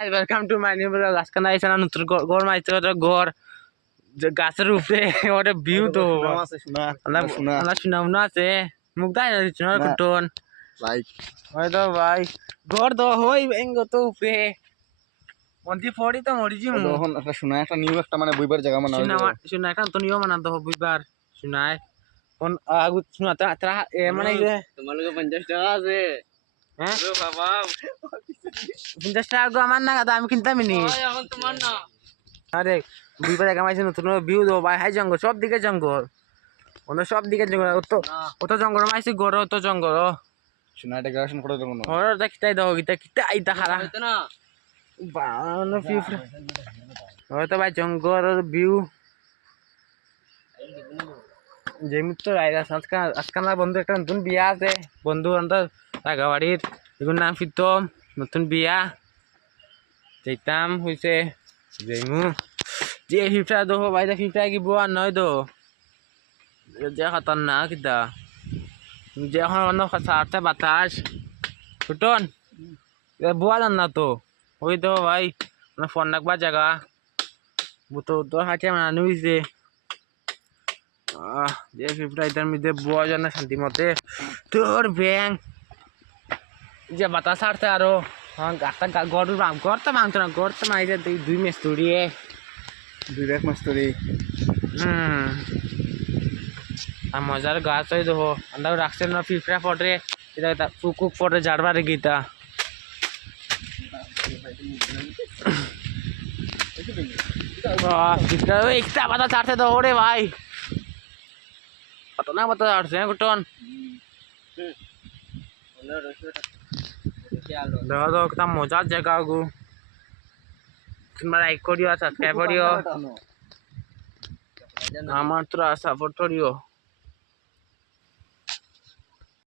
Welcome to my new blog. আজকে না এসে নতুন ঘর মাইতে ঘর গাছের উপরে ওটা ভিউ তো আল্লাহ শুনাম না আছে মুখ দাই না দিচ্ছ না কুটন হয়তো ভাই ঘর তো হই এঙ্গ তো উপরে মন্দি ফড়ি তো মরিজি মু একটা শোনা একটা নিউ একটা মানে বইবার জায়গা মানে শুনা একটা তো নিয়ম মানা তো বুইবার শুনাই কোন আগু শুনা তারা মানে তোমার লগে 50 টাকা আছে হ্যাঁ বাবা 50 টাকা গো আমার না আমি কিনতামই নি এখন তোমার না আরে বুইবার জায়গা মাইছে নতুন ভিউ দো ভাই হাই জঙ্গল সব দিকে জঙ্গল ওনা সব দিকে জঙ্গল অত জঙ্গল মাইছে গড় অত জঙ্গল শোনা ডেকোরেশন করে দেবো না ওর দেখিতাই দাও কিতা আইতা খারা হইতো না বানো ফিফরা হয়তো ভাই জঙ্গল ভিউ যেমনি তো আজকাল বন্ধু একটা নতুন বিয়া আছে বন্ধু বান্ধব রাগাবাড়ির এগুলোর নাম প্রীতম নতুন বিয়া যেতাম হয়েছে যেমু যে ফিফটা দো ভাই ফিফটা কি বুয়া নয় দো যে খতরনাক কিতা যে এখন অন্য সারতে বাতাস ফুটন বুয়া জান না তো ওই তো ভাই ফোন রাখবার জায়গা তো তোর হাতে মানানো হয়েছে যে ফিফটা এটার মধ্যে বুয়া জানা শান্তি মতে তোর ব্যাং যে বাতাস ছাড়তে আরো গাছটা ঘর তো ভাঙতো না ঘর তো মাইছে দুই মেস তুড়িয়ে দুই ব্যাগ মাস্টারি আর মজার গাছ হয়ে দেখো আমরা রাখছে না ফিফটা ফটে এটা কুকুক ফটে ঝাড়বারে গীতা একটা পাতা ছাড়ছে তো ওরে ভাই কত না পাতা ছাড়ছে হ্যাঁ কুটন দেখো তো একটা মজার জায়গা গো তোমরা লাইক করিও সাবস্ক্রাইব করিও আমার তো সাপোর্ট করিও।